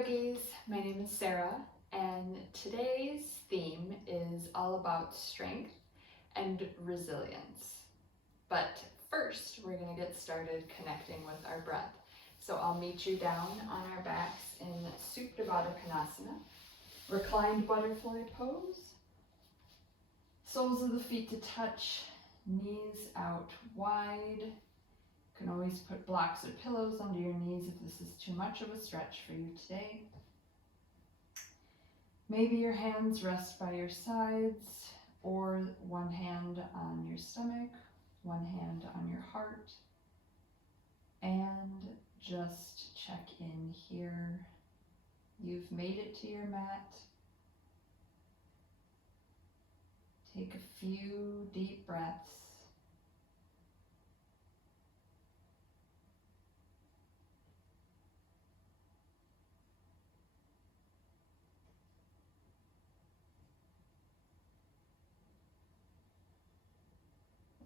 yogis, my name is Sara, and today's theme is all about strength and resilience. But first, we're going to get started connecting with our breath. So I'll meet you down on our backs in Supta Baddha Konasana, Reclined Butterfly Pose. Soles of the feet to touch, knees out wide. You can always put blocks or pillows under your knees if this is too much of a stretch for you today. Maybe your hands rest by your sides, or one hand on your stomach, one hand on your heart. And just check in here. You've made it to your mat. Take a few deep breaths.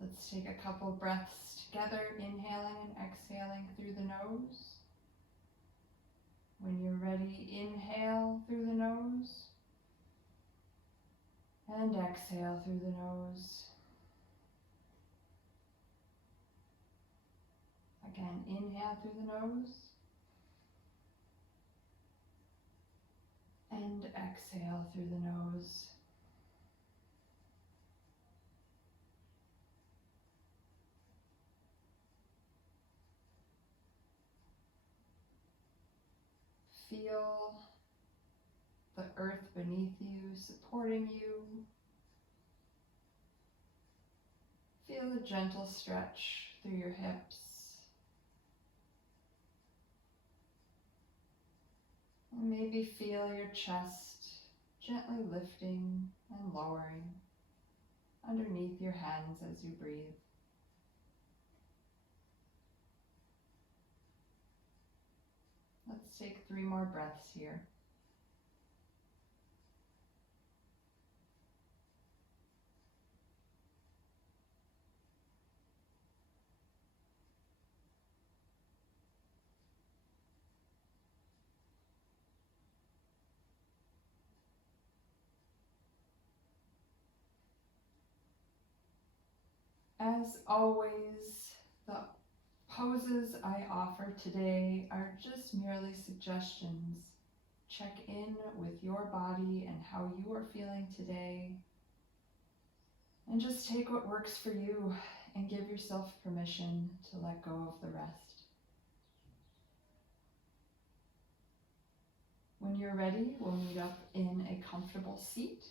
Let's take a couple breaths together, inhaling and exhaling through the nose. When you're ready, inhale through the nose and exhale through the nose. Again, inhale through the nose and exhale through the nose. Feel the earth beneath you supporting you. Feel a gentle stretch through your hips. And maybe feel your chest gently lifting and lowering underneath your hands as you breathe. Let's take 3 more breaths here. As always, the poses I offer today are just merely suggestions. Check in with your body and how you are feeling today. And just take what works for you and give yourself permission to let go of the rest. When you're ready, we'll meet up in a comfortable seat.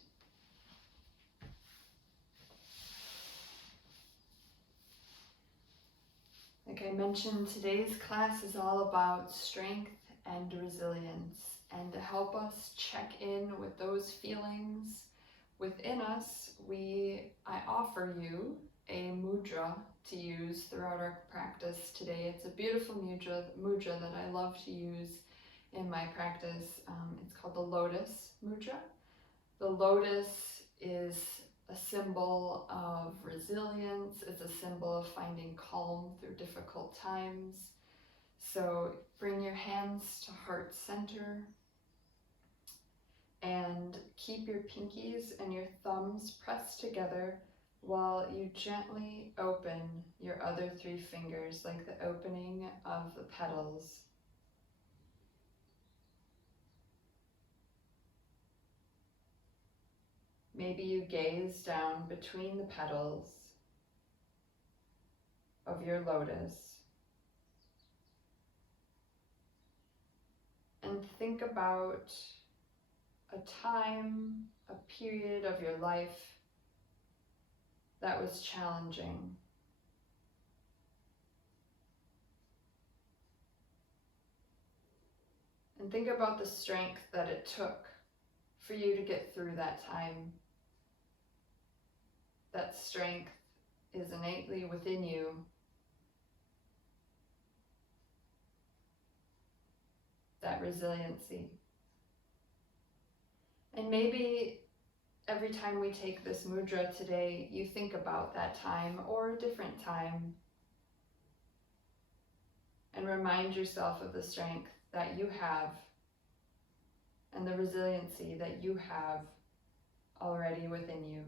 Like I mentioned, today's class is all about strength and resilience. And to help us check in with those feelings within us, I offer you a mudra to use throughout our practice today. It's a beautiful mudra that I love to use in my practice. It's called the Lotus Mudra. The lotus is a symbol of resilience. It's a symbol of finding calm through difficult times. So bring your hands to heart center and keep your pinkies and your thumbs pressed together while you gently open your other 3 fingers like the opening of the petals. Maybe you gaze down between the petals of your lotus and think about a time, a period of your life that was challenging. And think about the strength that it took for you to get through that time. That strength is innately within you. That resiliency. And maybe every time we take this mudra today, you think about that time or a different time and remind yourself of the strength that you have and the resiliency that you have already within you.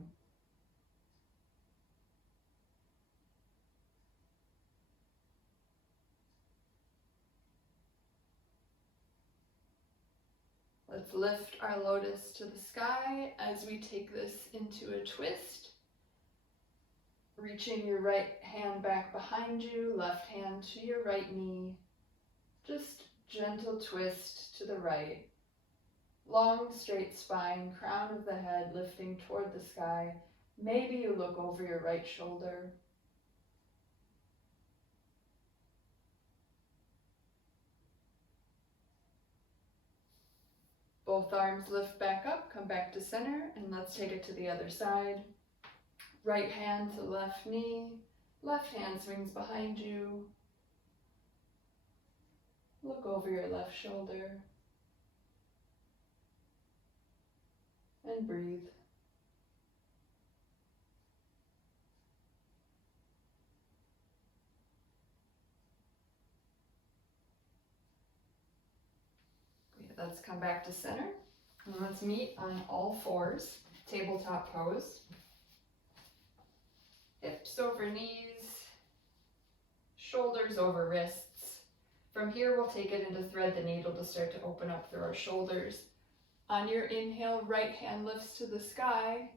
Let's lift our lotus to the sky as we take this into a twist. Reaching your right hand back behind you, left hand to your right knee. Just gentle twist to the right. Long straight spine, crown of the head lifting toward the sky. Maybe you look over your right shoulder. Both arms lift back up, come back to center, and let's take it to the other side. Right hand to left knee, left hand swings behind you. Look over your left shoulder. And breathe. Let's come back to center, and let's meet on all fours, tabletop pose. Hips over knees, shoulders over wrists. From here, we'll take it into thread the needle to start to open up through our shoulders. On your inhale, right hand lifts to the sky,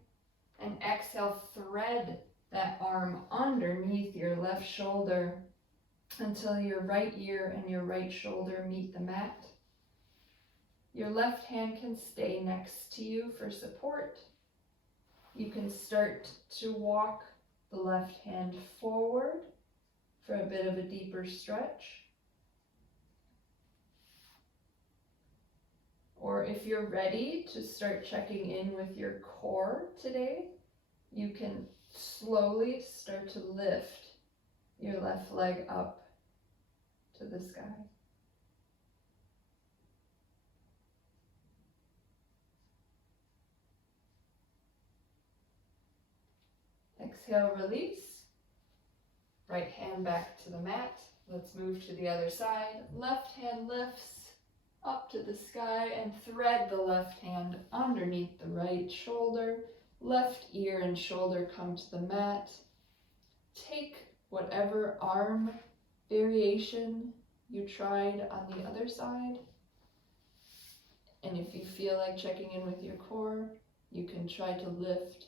and exhale, thread that arm underneath your left shoulder until your right ear and your right shoulder meet the mat. Your left hand can stay next to you for support. You can start to walk the left hand forward for a bit of a deeper stretch. Or if you're ready to start checking in with your core today, you can slowly start to lift your left leg up to the sky. Exhale, release. Right hand back to the mat. Let's move to the other side. Left hand lifts up to the sky and thread the left hand underneath the right shoulder. Left ear and shoulder come to the mat. Take whatever arm variation you tried on the other side. And if you feel like checking in with your core, you can try to lift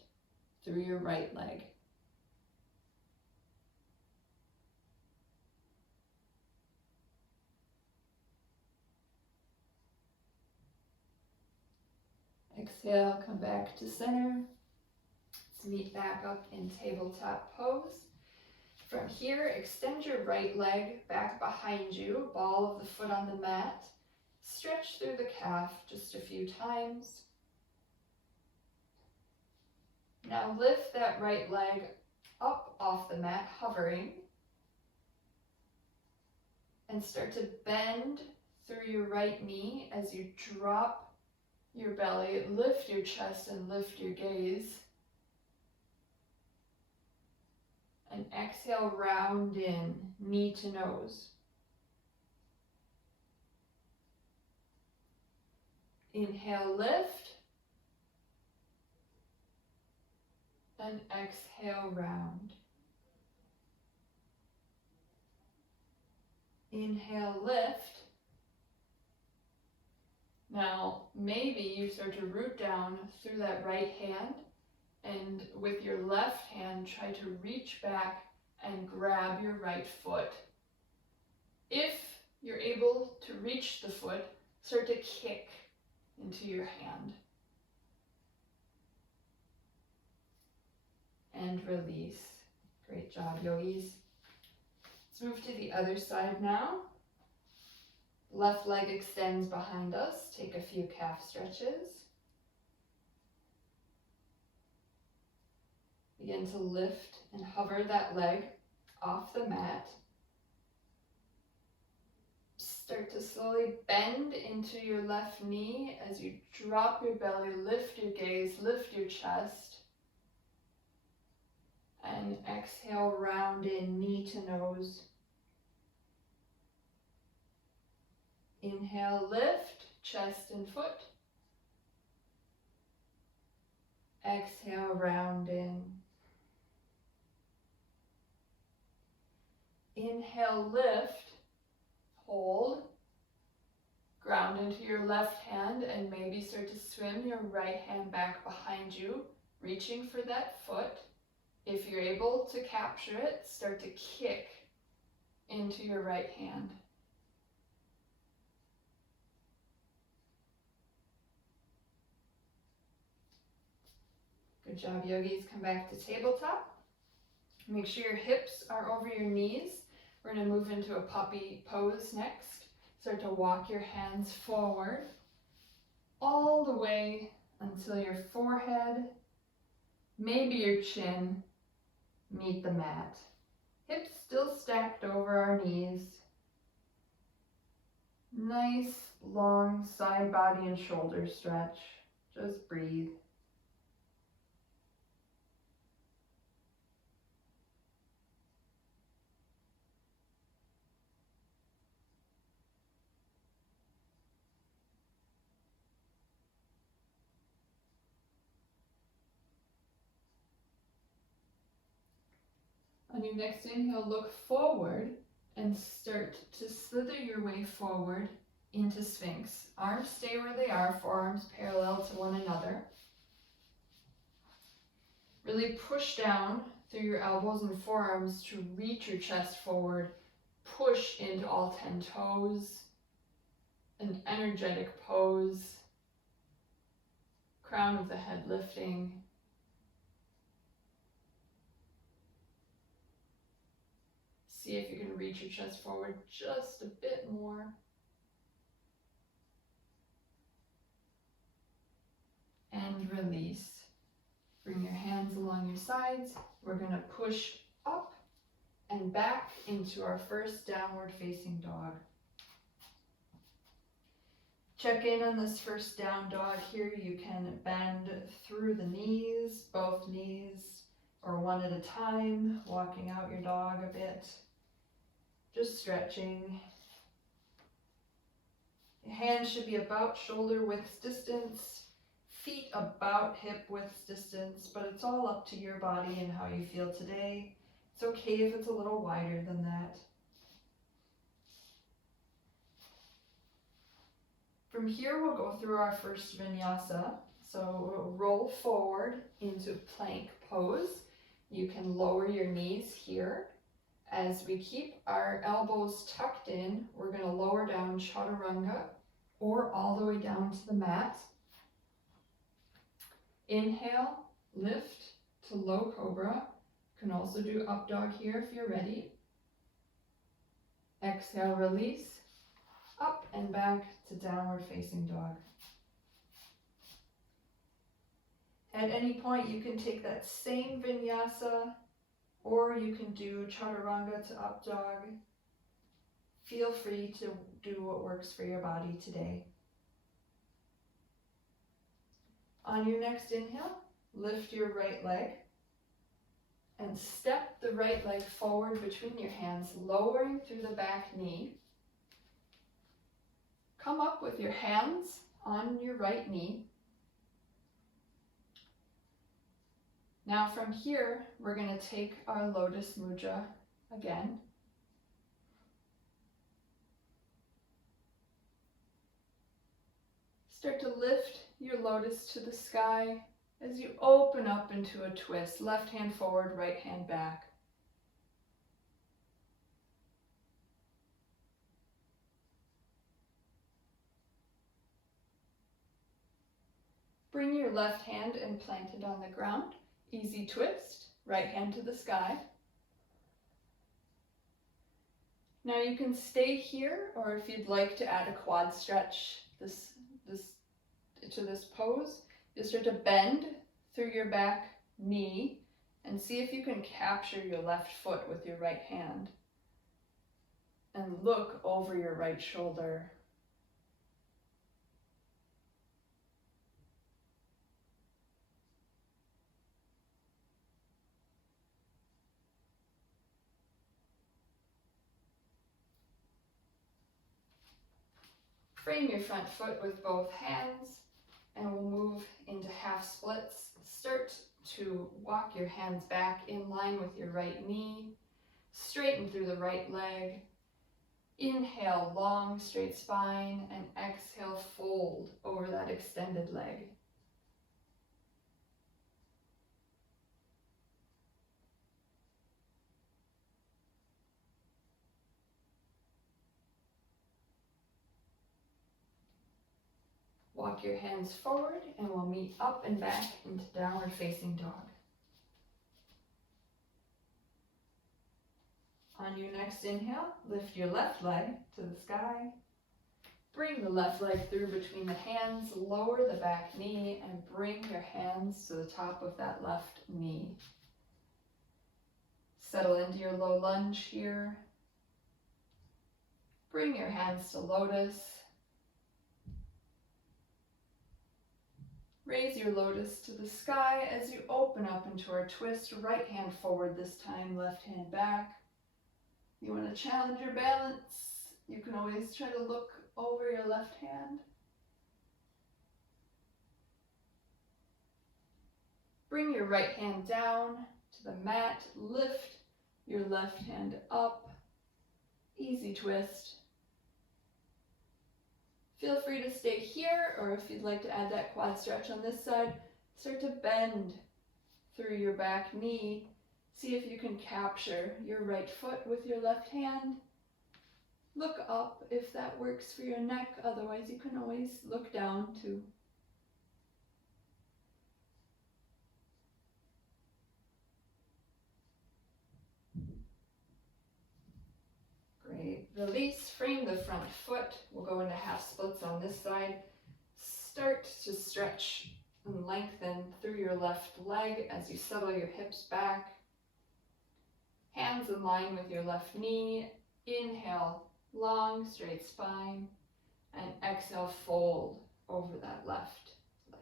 through your right leg. Exhale, come back to center. Let's meet back up in tabletop pose. From here, extend your right leg back behind you, ball of the foot on the mat. Stretch through the calf just a few times. Now lift that right leg up off the mat, hovering, and start to bend through your right knee as you drop your belly, lift your chest and lift your gaze. And exhale, round in, knee to nose. Inhale, lift. And exhale, round. Inhale, lift. Now, maybe you start to root down through that right hand, and with your left hand, try to reach back and grab your right foot. If you're able to reach the foot, start to kick into your hand. And release. Great job, yogis. Let's move to the other side now. Left leg extends behind us. Take a few calf stretches. Begin to lift and hover that leg off the mat. Start to slowly bend into your left knee as you drop your belly, lift your gaze, lift your chest. And exhale, round in, knee to nose. Inhale, lift, chest and foot. Exhale, round in. Inhale, lift, hold, ground into your left hand, and maybe start to swim your right hand back behind you, reaching for that foot. If you're able to capture it, start to kick into your right hand. Good job, yogis. Come back to tabletop. Make sure your hips are over your knees. We're going to move into a puppy pose next. Start to walk your hands forward all the way until your forehead, maybe your chin, meet the mat. Hips still stacked over our knees. Nice, long side body and shoulder stretch. Just breathe. On your next inhale, look forward and start to slither your way forward into Sphinx. Arms stay where they are, forearms parallel to one another. Really push down through your elbows and forearms to reach your chest forward. Push into all 10 toes. An energetic pose. Crown of the head lifting. See if you can reach your chest forward just a bit more. And release. Bring your hands along your sides. We're going to push up and back into our first downward facing dog. Check in on this first down dog here. You can bend through the knees, both knees, or one at a time, walking out your dog a bit. Just stretching. Your hands should be about shoulder width distance, feet about hip width distance, but it's all up to your body and how you feel today. It's okay if it's a little wider than that. From here, we'll go through our first vinyasa. So we'll roll forward into plank pose. You can lower your knees here. As we keep our elbows tucked in, we're going to lower down chaturanga or all the way down to the mat. Inhale, lift to low cobra. You can also do up dog here if you're ready. Exhale, release, up and back to downward facing dog. At any point, you can take that same vinyasa, or you can do chaturanga to up dog. Feel free to do what works for your body today. On your next inhale, lift your right leg and step the right leg forward between your hands, lowering through the back knee. Come up with your hands on your right knee. Now from here, we're going to take our Lotus Mudra again. Start to lift your lotus to the sky as you open up into a twist. Left hand forward, right hand back. Bring your left hand and plant it on the ground. Easy twist, right hand to the sky. Now you can stay here, or if you'd like to add a quad stretch to this pose, you'll start to bend through your back knee and see if you can capture your left foot with your right hand and look over your right shoulder. Frame your front foot with both hands. and we'll move into half splits. Start to walk your hands back in line with your right knee, straighten through the right leg. Inhale, long, straight spine, and exhale, fold over that extended leg. Walk your hands forward and we'll meet up and back into downward facing dog. On your next inhale, lift your left leg to the sky. Bring the left leg through between the hands, lower the back knee, and bring your hands to the top of that left knee. Settle into your low lunge here. Bring your hands to lotus. Raise your lotus to the sky as you open up into our twist. Right hand forward this time, left hand back. You want to challenge your balance, you can always try to look over your left hand. Bring your right hand down to the mat. Lift your left hand up. Easy twist. Feel free to stay here, or if you'd like to add that quad stretch on this side, start to bend through your back knee. See if you can capture your right foot with your left hand. Look up if that works for your neck, otherwise you can always look down too. Great. Release, frame the front foot. We'll go into half splits on this side. Start to stretch and lengthen through your left leg as you settle your hips back. Hands in line with your left knee. Inhale, long, straight spine. And exhale, fold over that left leg.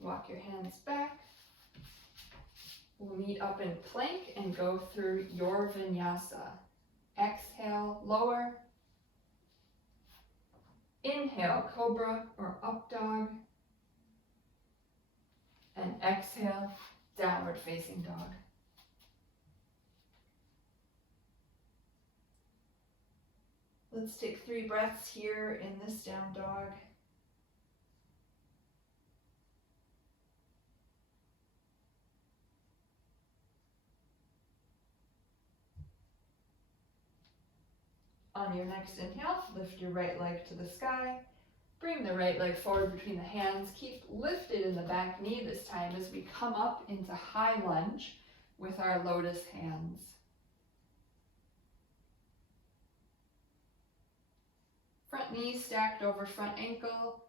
Walk your hands back. We'll meet up in plank and go through your Vinyasa. Exhale, lower. Inhale, cobra or up dog. And exhale, downward facing dog. Let's take 3 breaths here in this down dog. On your next inhale, lift your right leg to the sky. Bring the right leg forward between the hands. Keep lifted in the back knee this time as we come up into high lunge with our lotus hands. Front knee stacked over front ankle.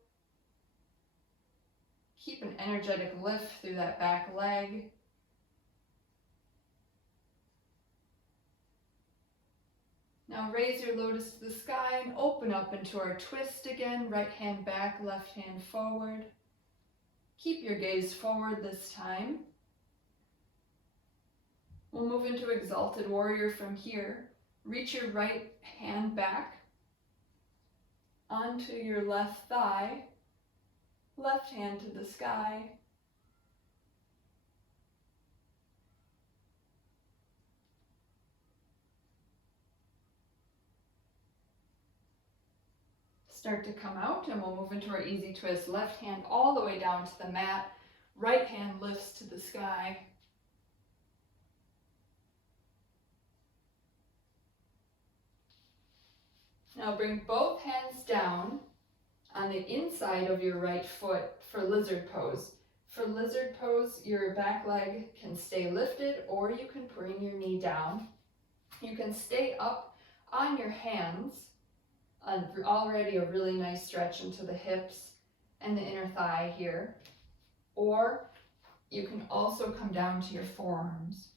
Keep an energetic lift through that back leg. Now raise your lotus to the sky and open up into our twist again. Right hand back, left hand forward. Keep your gaze forward this time. We'll move into Exalted Warrior from here. Reach your right hand back onto your left thigh. Left hand to the sky. Start to come out and we'll move into our easy twist. Left hand all the way down to the mat. Right hand lifts to the sky. Now bring both hands down on the inside of your right foot for lizard pose. For lizard pose, your back leg can stay lifted or you can bring your knee down. You can stay up on your hands. Already a really nice stretch into the hips and the inner thigh here. Or you can also come down to your forearms.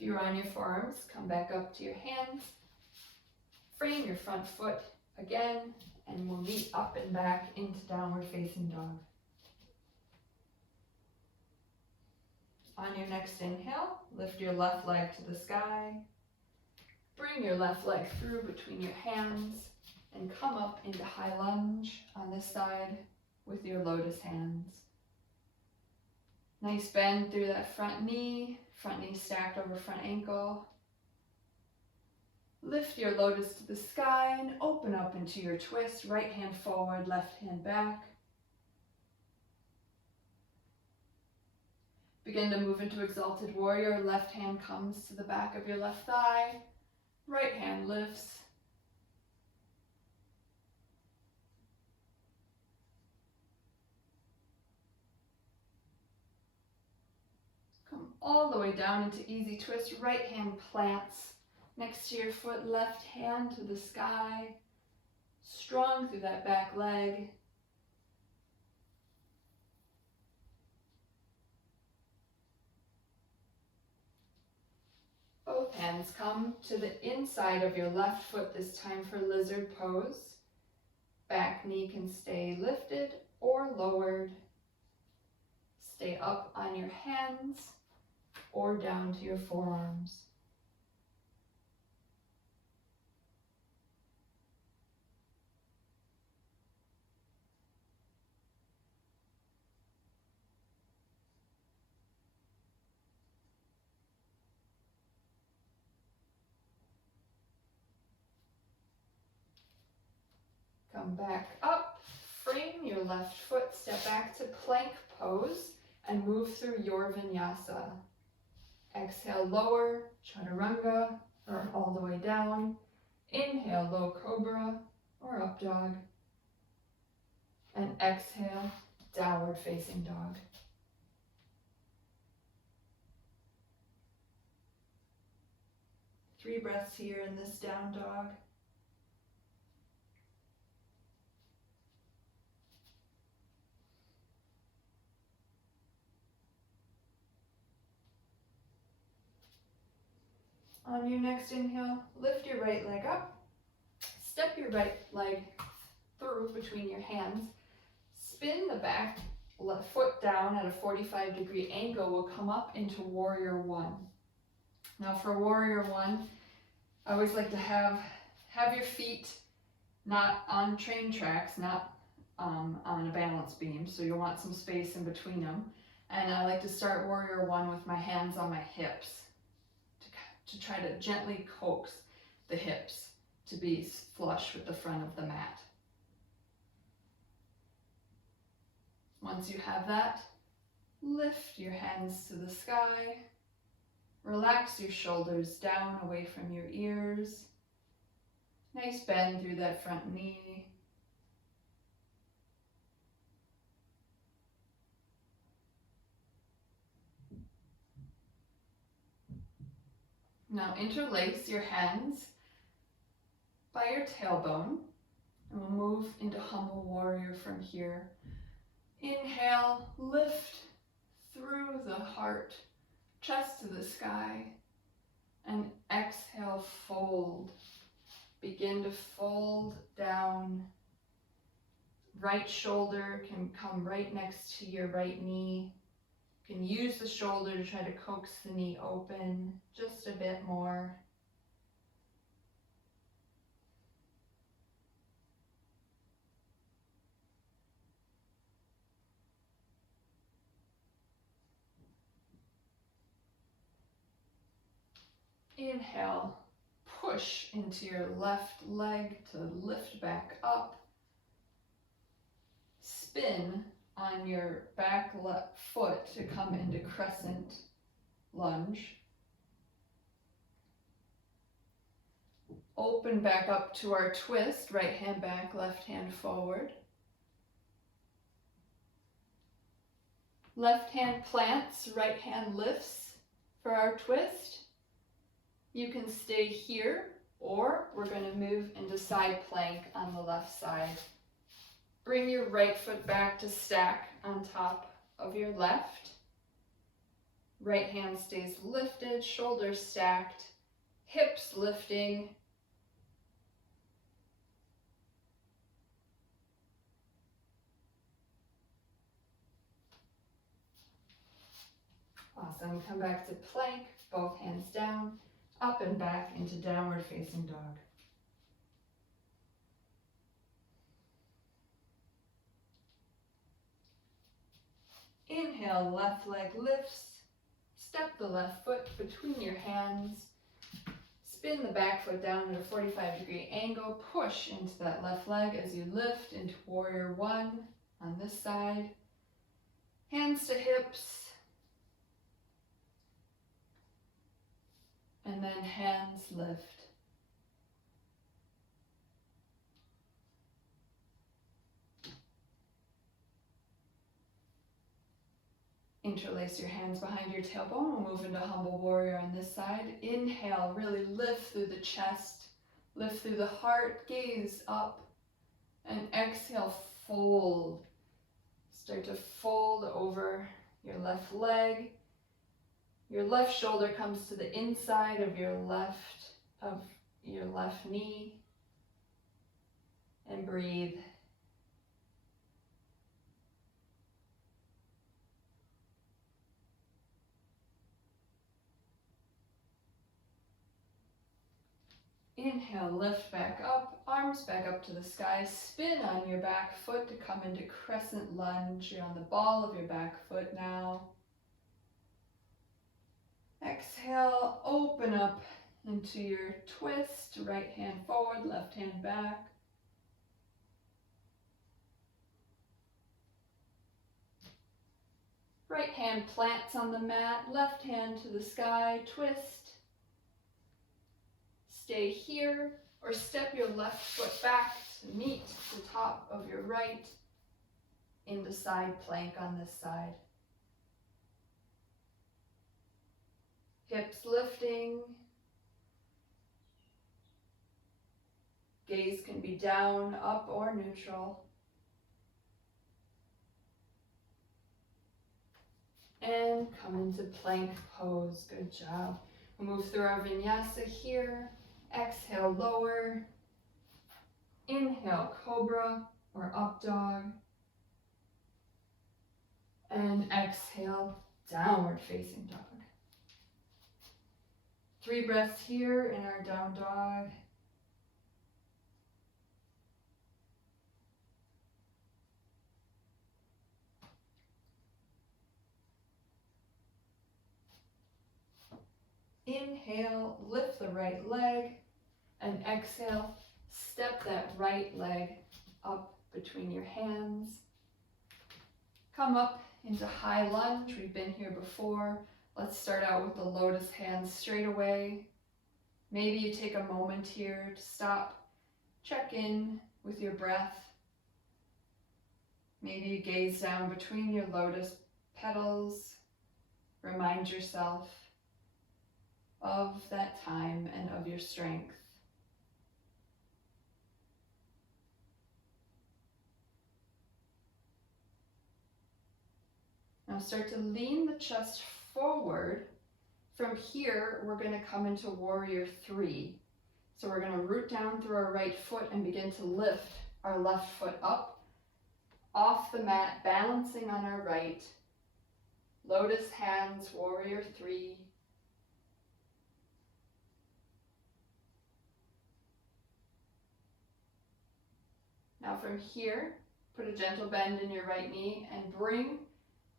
If you're on your forearms, come back up to your hands. Frame your front foot again, and we'll meet up and back into downward facing dog. On your next inhale, lift your left leg to the sky. Bring your left leg through between your hands and come up into high lunge on this side with your lotus hands. Nice bend through that front knee stacked over front ankle. Lift your lotus to the sky and open up into your twist. Right hand forward, left hand back. Begin to move into Exalted Warrior. Left hand comes to the back of your left thigh. Right hand lifts. Come all the way down into easy twist. Right hand plants next to your foot. Left hand to the sky. Strong through that back leg. Both hands come to the inside of your left foot, this time for lizard pose. Back knee can stay lifted or lowered. Stay up on your hands or down to your forearms. Come back up, frame your left foot, step back to plank pose, and move through your Vinyasa. Exhale, lower, chaturanga, or all the way down. Inhale, low cobra, or up dog. And exhale, downward facing dog. Three breaths here in this down dog. On your next inhale, lift your right leg up, step your right leg through between your hands, spin the back left foot down at a 45-degree angle. We'll come up into Warrior One. Now for Warrior One, I always like to have your feet not on train tracks, not on a balance beam, so you'll want some space in between them. And I like to start Warrior One with my hands on my hips, to try to gently coax the hips to be flush with the front of the mat. Once you have that, lift your hands to the sky. Relax your shoulders down away from your ears. Nice bend through that front knee. Now interlace your hands by your tailbone, and we'll move into Humble Warrior from here. Inhale, lift through the heart, chest to the sky, and exhale, fold. Begin to fold down. Right shoulder can come right next to your right knee. You can use the shoulder to try to coax the knee open just a bit more. Inhale, push into your left leg to lift back up. Spin on your back left foot to come into crescent lunge. Open back up to our twist, right hand back, left hand forward. Left hand plants, right hand lifts for our twist. You can stay here, or we're going to move into side plank on the left side. Bring your right foot back to stack on top of your left. Right hand stays lifted, shoulders stacked, hips lifting. Awesome. Come back to plank, both hands down, up and back into downward facing dog. Inhale, left leg lifts. Step the left foot between your hands. Spin the back foot down at a 45-degree angle. Push into that left leg as you lift into Warrior One on this side. Hands to hips. And then hands lift. Interlace your hands behind your tailbone. We'll move into Humble Warrior on this side. Inhale, really lift through the chest, lift through the heart, gaze up. And exhale, fold. Start to fold over your left leg. Your left shoulder comes to the inside of your left knee. And breathe. Inhale, lift back up, arms back up to the sky, spin on your back foot to come into crescent lunge. You're on the ball of your back foot now. Exhale, open up into your twist, right hand forward, left hand back. Right hand plants on the mat, left hand to the sky, twist. Stay here, or step your left foot back to meet the top of your right into side plank on this side. Hips lifting. Gaze can be down, up, or neutral. And come into plank pose. Good job. We'll move through our vinyasa here. Exhale, lower. Inhale, cobra or up dog. And exhale, downward facing dog. 3 breaths here in our down dog. Inhale, lift the right leg, and exhale, step that right leg up between your hands. Come up into high lunge. We've been here before. Let's start out with the lotus hands straight away. Maybe you take a moment here to stop, check in with your breath. Maybe you gaze down between your lotus petals. Remind yourself of that time and of your strength. Now start to lean the chest forward. From here, we're going to come into Warrior 3. So we're going to root down through our right foot and begin to lift our left foot up, off the mat, balancing on our right. Lotus hands, Warrior 3. Now from here, put a gentle bend in your right knee and bring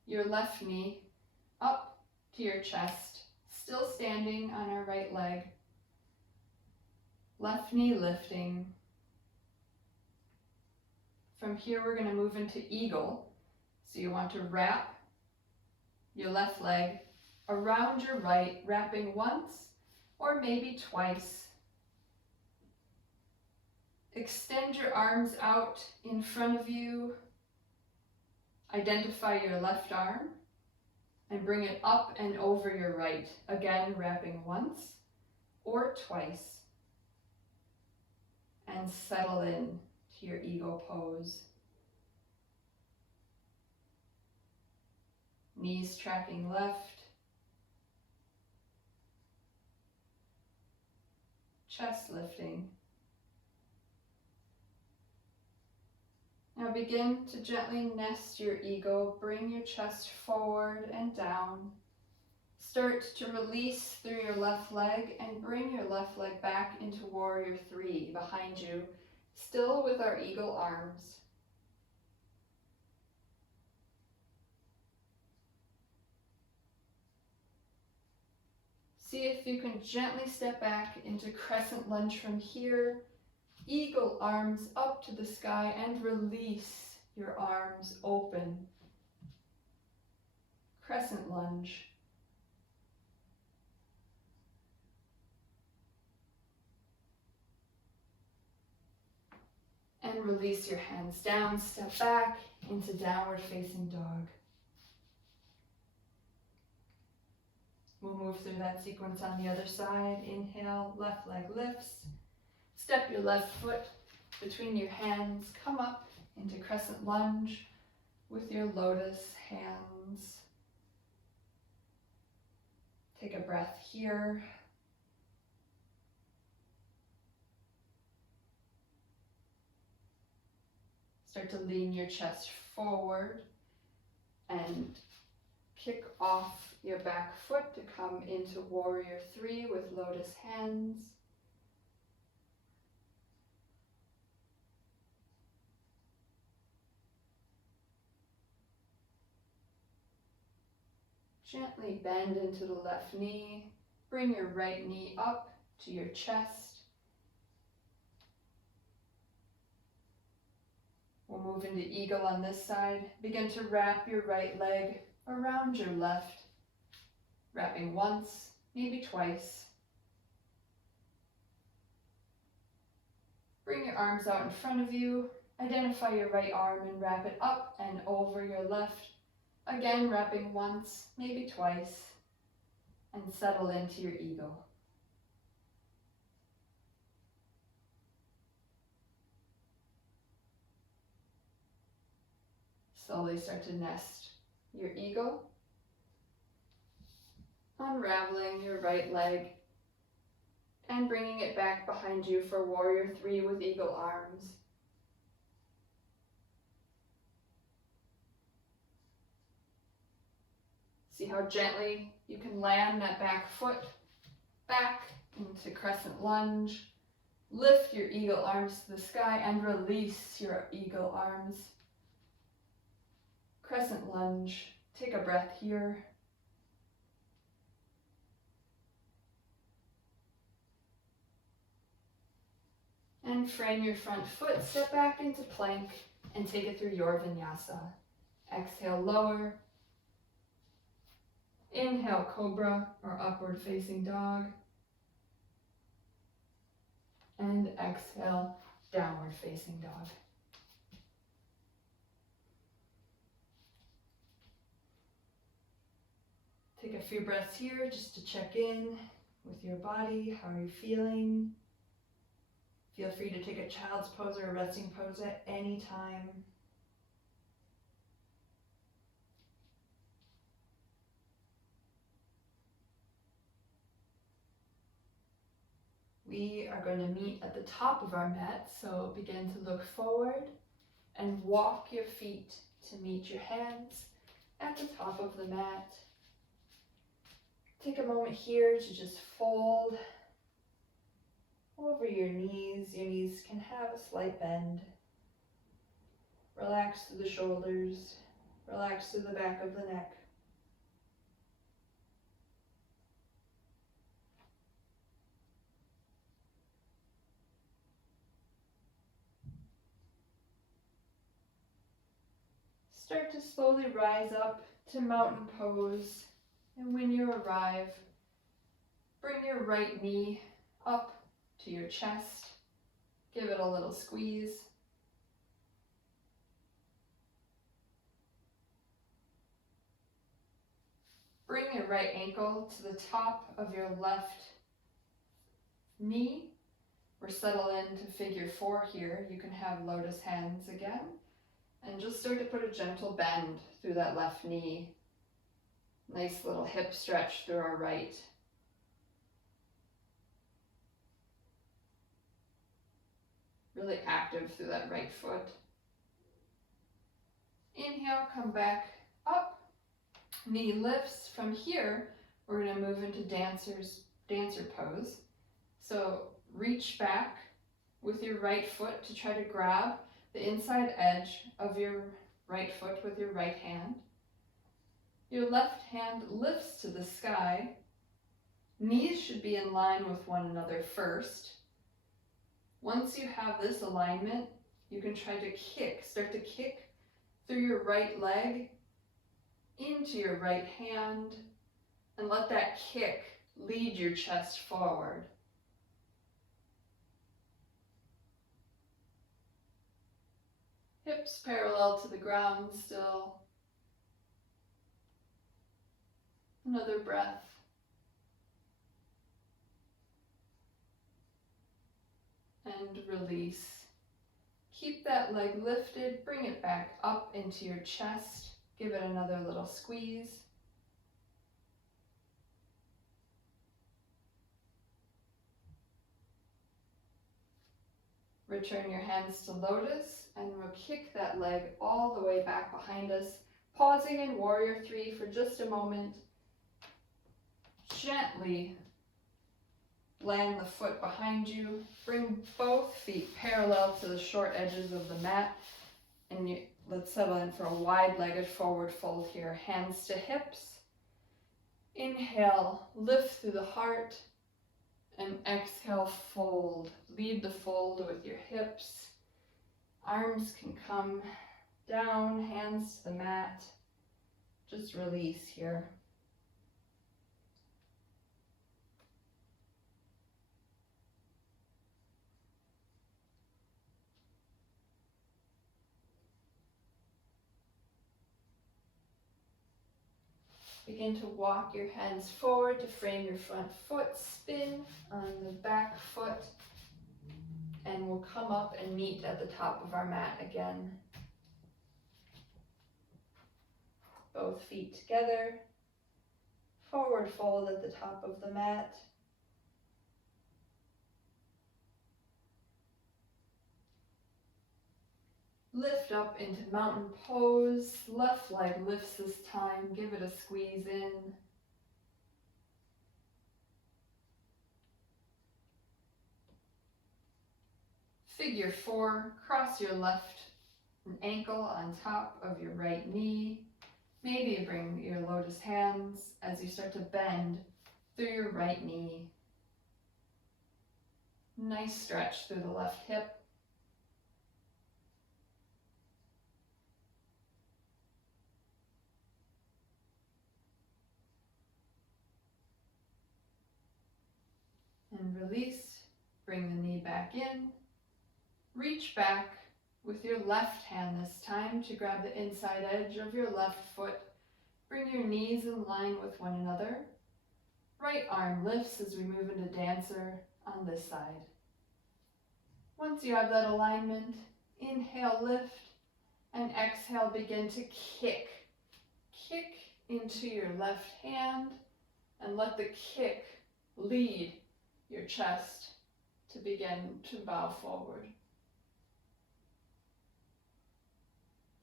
your left knee up to your chest, still standing on our right leg. Left knee lifting. From here, we're going to move into eagle. So you want to wrap your left leg around your right, wrapping once or maybe twice. Extend your arms out in front of you. Identify your left arm and bring it up and over your right. Again, wrapping once or twice. And settle in to your eagle pose. Knees tracking left, chest lifting. Now begin to gently nest your ego. Bring your chest forward and down. Start to release through your left leg and bring your left leg back into Warrior 3 behind you, still with our eagle arms. See if you can gently step back into crescent lunge from here. Eagle arms up to the sky and release your arms open. Crescent lunge. And release your hands down, step back into downward facing dog. We'll move through that sequence on the other side. Inhale, left leg lifts. Step your left foot between your hands. Come up into crescent lunge with your lotus hands. Take a breath here. Start to lean your chest forward and kick off your back foot to come into Warrior 3 with lotus hands. Gently bend into the left knee. Bring your right knee up to your chest. We'll move into eagle on this side. Begin to wrap your right leg around your left. Wrapping once, maybe twice. Bring your arms out in front of you. Identify your right arm and wrap it up and over your left. Again, wrapping once, maybe twice. And settle into your eagle. Slowly start to nest your eagle. Unraveling your right leg and bringing it back behind you for Warrior 3 with eagle arms. See how gently you can land that back foot back into crescent lunge. Lift your eagle arms to the sky and release your eagle arms. Crescent lunge. Take a breath here. And frame your front foot, step back into plank and take it through your Vinyasa. Exhale, lower. Inhale, cobra or upward facing dog. And exhale, downward facing dog. Take a few breaths here just to check in with your body. How are you feeling? Feel free to take a child's pose or a resting pose at any time. We are going to meet at the top of our mat, so begin to look forward and walk your feet to meet your hands at the top of the mat. Take a moment here to just fold over your knees. Your knees can have a slight bend. Relax through the shoulders. Relax through the back of the neck. Start to slowly rise up to mountain pose. And when you arrive, bring your right knee up to your chest. Give it a little squeeze. Bring your right ankle to the top of your left knee. We're settled into figure 4 here. You can have lotus hands again. And just start to put a gentle bend through that left knee. Nice little hip stretch through our right. really active through that right foot. Inhale, come back up. Knee lifts. From here, we're going to move into dancer pose. So reach back with your right foot to try to grab the inside edge of your right foot with your right hand. Your left hand lifts to the sky. Knees should be in line with one another first. Once you have this alignment, you can try to start to kick through your right leg into your right hand, and let that kick lead your chest forward. Hips parallel to the ground still. Another breath. And release. Keep that leg lifted, bring it back up into your chest. Give it another little squeeze. Return your hands to lotus, and we'll kick that leg all the way back behind us, pausing in warrior 3 for just a moment. Gently land the foot behind you. Bring both feet parallel to the short edges of the mat, and let's settle in for a wide-legged forward fold here. Hands to hips. Inhale, lift through the heart, and exhale, fold. Lead the fold with your hips. Arms can come down, hands to the mat. Just release here. Begin to walk your hands forward to frame your front foot, spin on the back foot, and we'll come up and meet at the top of our mat again. Both feet together, forward fold at the top of the mat. Lift up into mountain pose. Left leg lifts this time. Give it a squeeze in. Figure 4. Cross your left ankle on top of your right knee. Maybe you bring your lotus hands as you start to bend through your right knee. Nice stretch through the left hip. And release. Bring the knee back in. Reach back with your left hand this time to grab the inside edge of your left foot. Bring your knees in line with one another. Right arm lifts as we move into dancer on this side. Once you have that alignment, inhale, lift, and exhale, begin to kick. Kick into your left hand and let the kick lead your chest to begin to bow forward.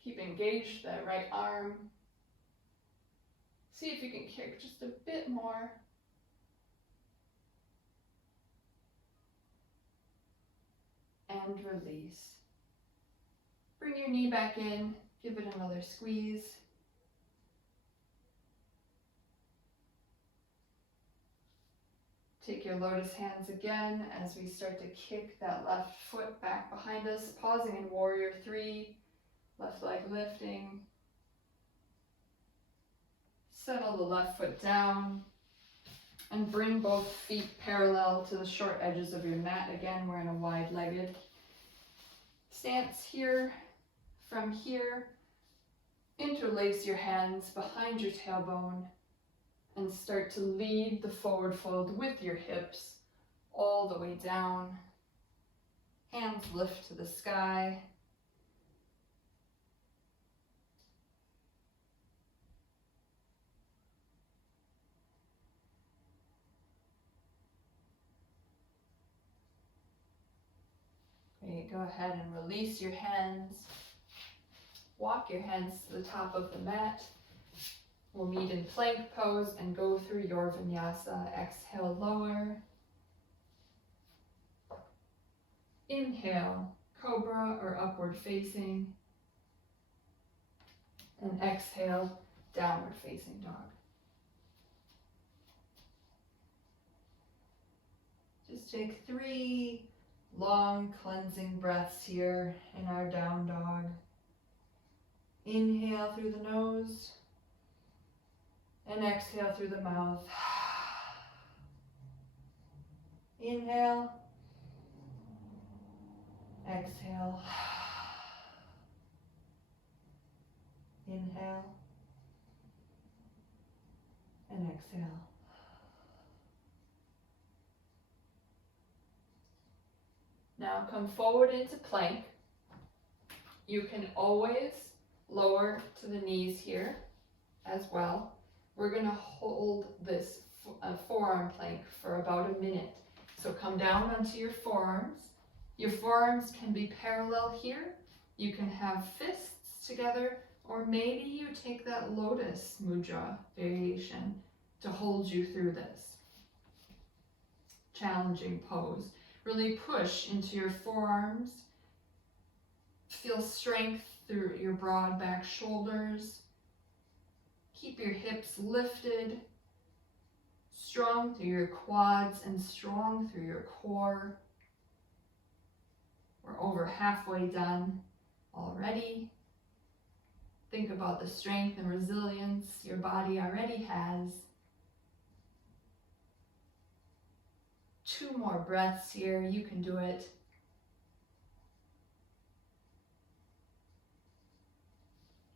Keep engaged that right arm. See if you can kick just a bit more. And release. Bring your knee back in. Give it another squeeze. Take your lotus hands again as we start to kick that left foot back behind us, pausing in warrior 3, left leg lifting. Settle the left foot down and bring both feet parallel to the short edges of your mat. Again, we're in a wide-legged stance here. From here, interlace your hands behind your tailbone and start to lead the forward fold with your hips all the way down. Hands lift to the sky. Great. Okay, go ahead and release your hands. Walk your hands to the top of the mat. We'll meet in plank pose and go through your vinyasa. Exhale, lower. Inhale, cobra or upward facing. And exhale, downward facing dog. Just take 3 long cleansing breaths here in our down dog. Inhale through the nose and exhale through the mouth. Inhale, exhale, inhale, and exhale. Now come forward into plank. You can always lower to the knees here as well. We're going to hold this forearm plank for about a minute. So come down onto your forearms. Your forearms can be parallel here. You can have fists together, or maybe you take that Lotus Mudra variation to hold you through this challenging pose. Really push into your forearms. Feel strength through your broad back shoulders. Keep your hips lifted, strong through your quads and strong through your core. We're over halfway done already. Think about the strength and resilience your body already has. 2 more breaths here. You can do it.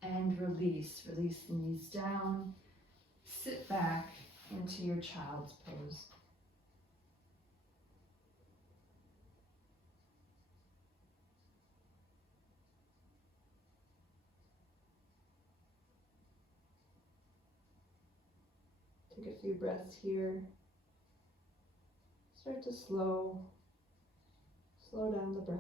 And release. Release the knees down. Sit back into your child's pose. Take a few breaths here. Start to slow down the breath.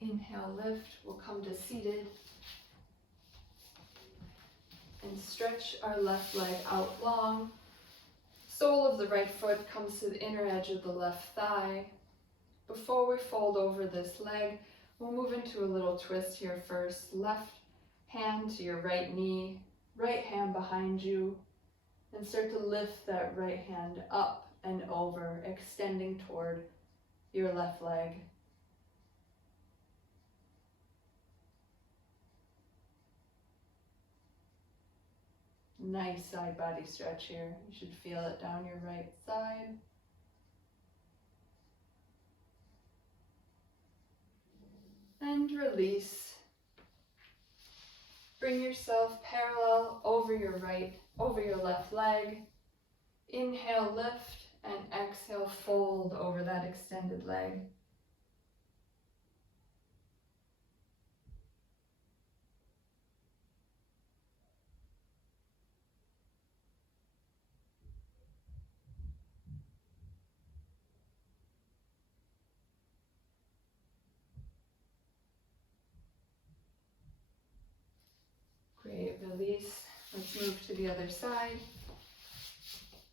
Inhale, lift. We'll come to seated. And stretch our left leg out long. Sole of the right foot comes to the inner edge of the left thigh. Before we fold over this leg, we'll move into a little twist here first. Left hand to your right knee, right hand behind you, and start to lift that right hand up and over, extending toward your left leg. Nice side body stretch here. You should feel it down your right side. And release. Bring yourself parallel over your left leg. Inhale, lift, and exhale, fold over that extended leg. Great, release. Let's move to the other side.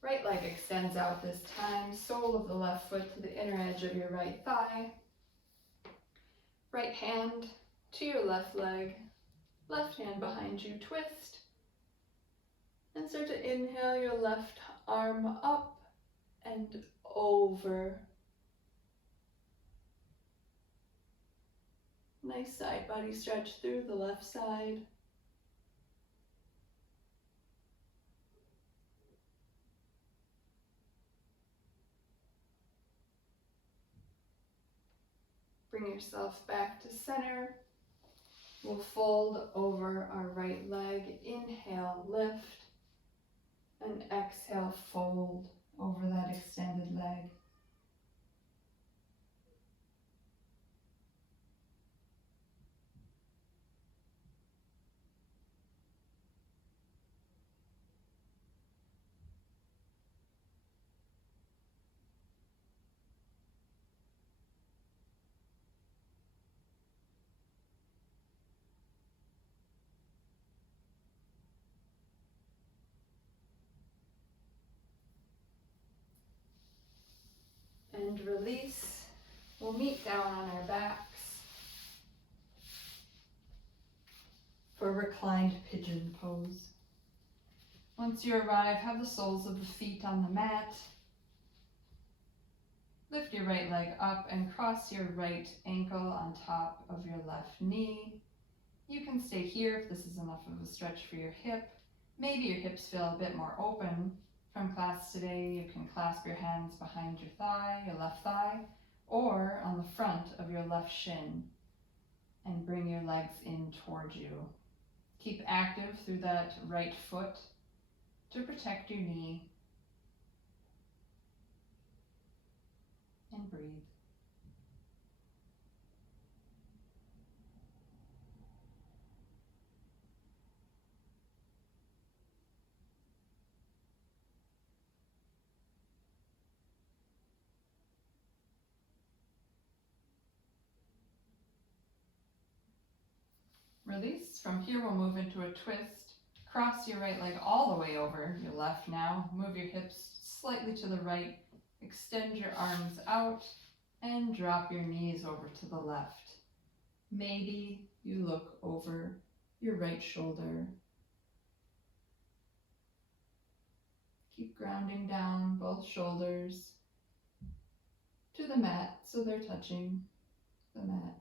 Right leg extends out this time. Sole of the left foot to the inner edge of your right thigh. Right hand to your left leg. Left hand behind you, twist. And start to inhale your left arm up and over. Nice side body stretch through the left side. yourself back to center. We'll fold over our right leg. Inhale, lift. And exhale, fold over that extended leg. And release. We'll meet down on our backs for reclined pigeon pose. Once you arrive, have the soles of the feet on the mat. Lift your right leg up and cross your right ankle on top of your left knee. You can stay here if this is enough of a stretch for your hip. Maybe your hips feel a bit more open from class today. You can clasp your hands behind your thigh, your left thigh, or on the front of your left shin, and bring your legs in towards you. Keep active through that right foot to protect your knee, and breathe. Release. From here, we'll move into a twist. Cross your right leg all the way over your left now. Move your hips slightly to the right. Extend your arms out and drop your knees over to the left. Maybe you look over your right shoulder. Keep grounding down both shoulders to the mat so they're touching the mat.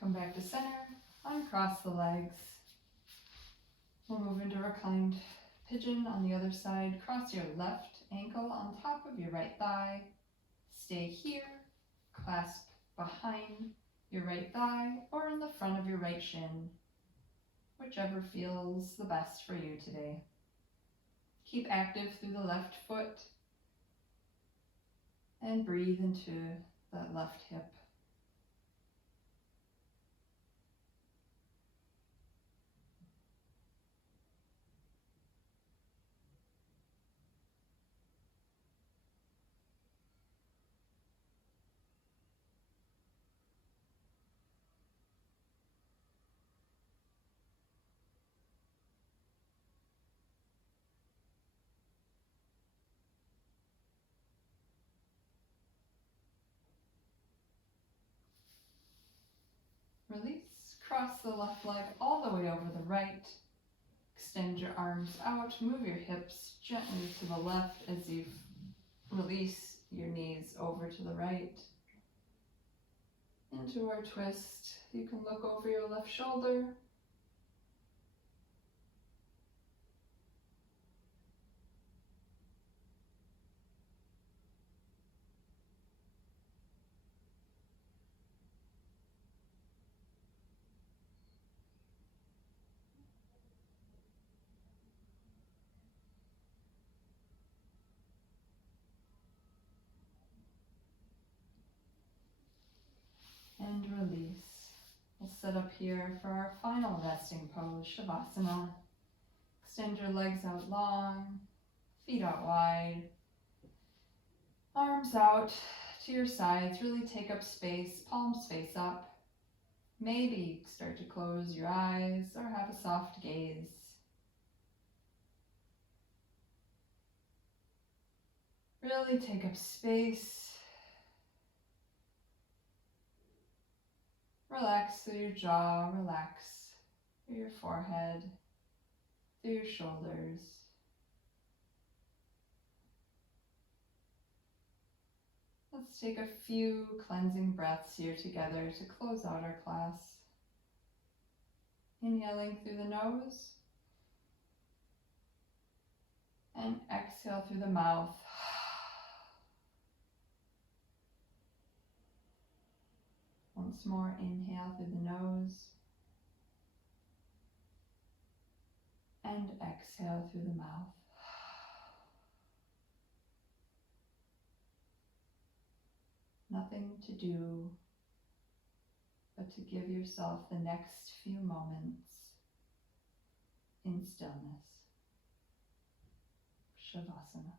Come back to center, uncross the legs. We'll move into reclined pigeon on the other side. Cross your left ankle on top of your right thigh. Stay here, clasp behind your right thigh or in the front of your right shin, whichever feels the best for you today. Keep active through the left foot and breathe into that left hip. Release. Cross the left leg all the way over the right. Extend your arms out. Move your hips gently to the left as you release your knees over to the right. Into our twist. You can look over your left shoulder. And release. We'll sit up here for our final resting pose, Shavasana. Extend your legs out long, feet out wide, arms out to your sides. Really take up space, palms face up. Maybe start to close your eyes or have a soft gaze. Really take up space. Relax through your jaw, relax through your forehead. through your shoulders. Let's take a few cleansing breaths here together to close out our class. Inhaling through the nose and exhale through the mouth. Once more, inhale through the nose and exhale through the mouth. Nothing to do but to give yourself the next few moments in stillness. Shavasana.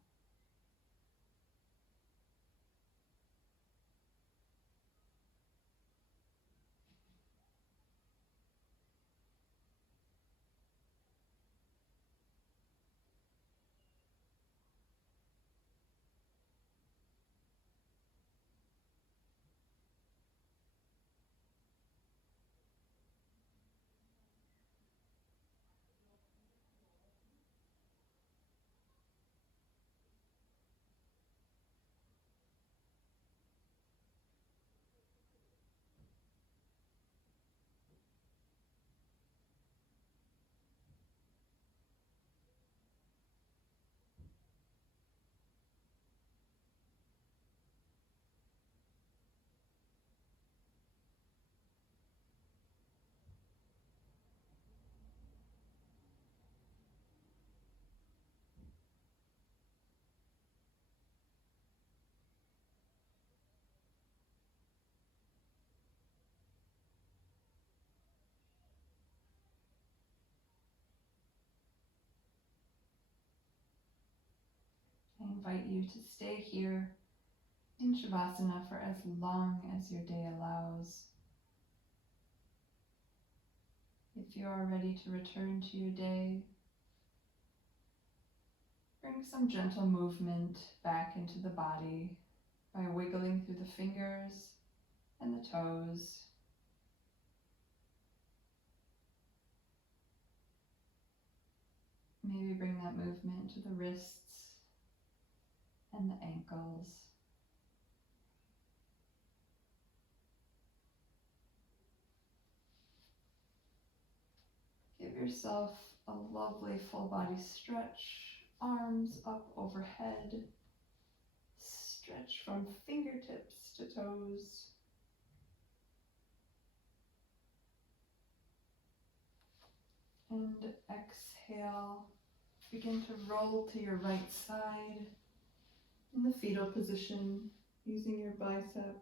I invite you to stay here in Shavasana for as long as your day allows. If you are ready to return to your day, bring some gentle movement back into the body by wiggling through the fingers and the toes. Maybe bring that movement to the wrists and the ankles. Give yourself a lovely full body stretch, arms up overhead. Stretch from fingertips to toes. And exhale. Begin to roll to your right side in the fetal position, using your bicep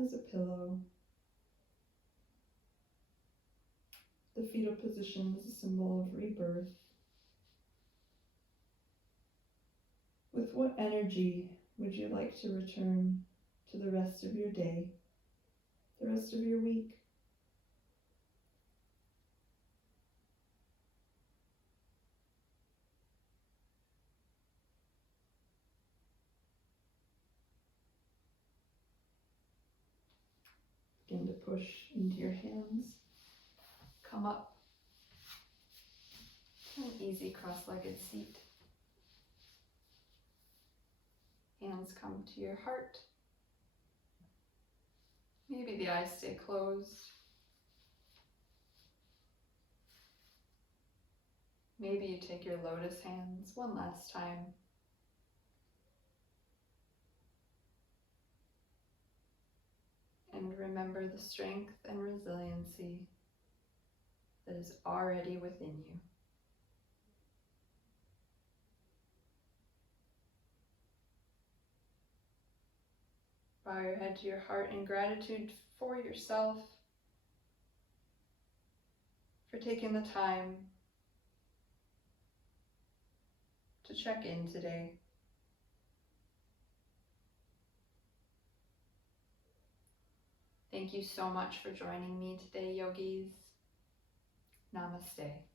as a pillow. The fetal position is a symbol of rebirth. With what energy would you like to return to the rest of your day, the rest of your week? Begin to push into your hands. Come up to an easy cross-legged seat. Hands come to your heart. Maybe the eyes stay closed. Maybe you take your lotus hands one last time. And remember the strength and resiliency that is already within you. Bow your head to your heart in gratitude for yourself, for taking the time to check in today. Thank you so much for joining me today, yogis. Namaste.